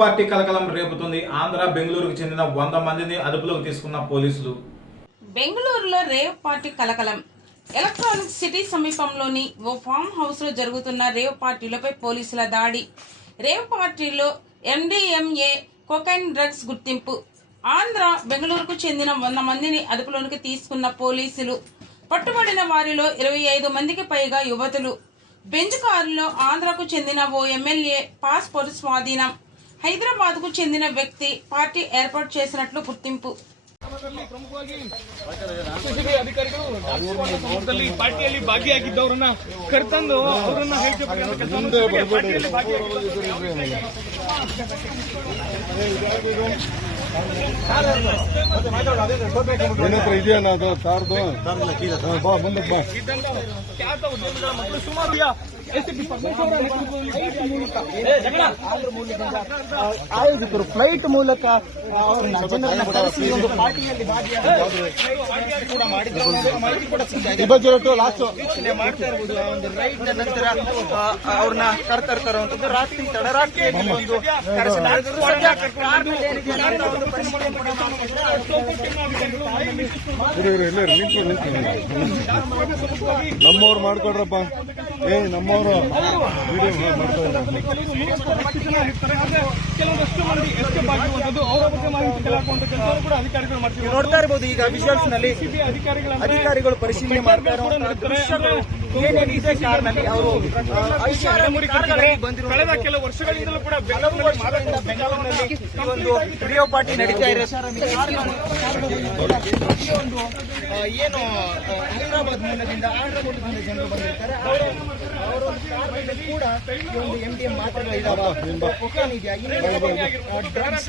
Party కలకలం రేపుతుంది. ఆంధ్ర బెంగళూరుకు చెందిన 100 మందిని అదుపులోకి తీసుకున్న పోలీసులు. బెంగళూరులో రేవ్ పార్టీ కలకలం. ఎలక్ట్రానిక్ సిటీ సమీపంలోని ఓ ఫామ్ హౌస్ లో జరుగుతున్న రేవ్ పార్టీలపై పోలీసుల దాడి. రేవ్ పార్టీలో MDMA కొకైన్ డ్రగ్స్ గుర్తింపు. ఆంధ్ర బెంగళూరుకు చెందిన 100 మందిని అదుపులోకి తీసుకున్న పోలీసులు. పట్టుబడిన వారిలో 25 మందికి పైగా యువతులు. బెంజ్ కారులో ఆంధ్రకు చెందిన ఓ ఎమ్మెల్యే పాస్పోర్ట్ స్వాధీనం. హైదరాబాద్ కు చెందిన వ్యక్తి పార్టీ ఏర్పాటు చేసినట్లు గుర్తింపు. ಪಾರ್ಟಿಯಲ್ಲಿ ಭಾಗಿಯಾಗಿದ್ದವರನ್ನ ಕರೆತಂದು ಅವರನ್ನ ಏನತ್ರ ಇದೆಯಾ ನಾವು ಕಾರ್ದು ಬಾ ಮುಂದಕ್ಕೆ ಬಾ ಖ್ಯಾತ ಉದ್ಯಮಿಗಳ ಮತ್ತು ಸುಮಾರು ಆಯೋಜಕರು ಫ್ಲೈಟ್ ಮೂಲಕ ಜನರನ್ನ ಕರೆಸಿ ಒಂದು ಪಾರ್ಟಿಯಲ್ಲಿ ವೀಕ್ಷಣೆ ಮಾಡ್ತಾ ಇರಬಹುದು. ಒಂದು ರೈಡ್ ನಂತರ ಅವ್ರನ್ನ ಕರ್ತಾ ಇರುವಂತದ್ದು ರಾತ್ರಿ ತಡರಾತ್ರಿಯಲ್ಲಿ ಒಂದು ನಮ್ಮವ್ರು ಮಾಡ್ಕೊಡ್ರಪ್ಪ. ನಮ್ಮವರು ಕೆಲವೊಂದಷ್ಟು ಮಂದಿ ಎಸ್ಕೇಪ್ ಆಗಿರುವಂತದ್ದು ಅವರ ಬಗ್ಗೆ ಮಾಹಿತಿ ಕಲಾಕುವಂತ ಕೆಲಸವನ್ನು ಕೂಡ ಅಧಿಕಾರಿಗಳು ಮಾಡ್ತಿದ್ದಾರೆ. ನೋಡ್ತಾ ಇರಬಹುದು ಈಗ ವಿಜುವಲ್ಸ್ ನಲ್ಲಿ ಅಧಿಕಾರಿಗಳು ಪರಿಶೀಲನೆ ಮಾಡ್ತಾ ಇರುವಂತಹ ದೃಶ್ಯಗಳು ಏನೇನಿದೆ ಕಾರ್ನಲ್ಲಿ ಅವರು ಕಳೆದ ಕೆಲವು ವರ್ಷಗಳಿಂದಲೂ ಕೂಡ ಬೆಂಗಳೂರಿನಲ್ಲಿ ಈ ಒಂದು ರೇವ್ ಪಾರ್ಟಿ ನಡೀತಾ ಇದೆ. ಏನು ಹೈದರಾಬಾದ್ ಮೂಲದಿಂದ ಆಂಧ್ರದಿಂದ ಜನರು ಬಂದಿರ್ತಾರೆ. ಅವರು ಕೂಡ ಈ ಒಂದು MDMA ಮಾತ್ರೆಗಳು ಇದಾವ, ಕೊಕೇನ್ ಇದೆಯಾ, ಡ್ರಗ್ಸ್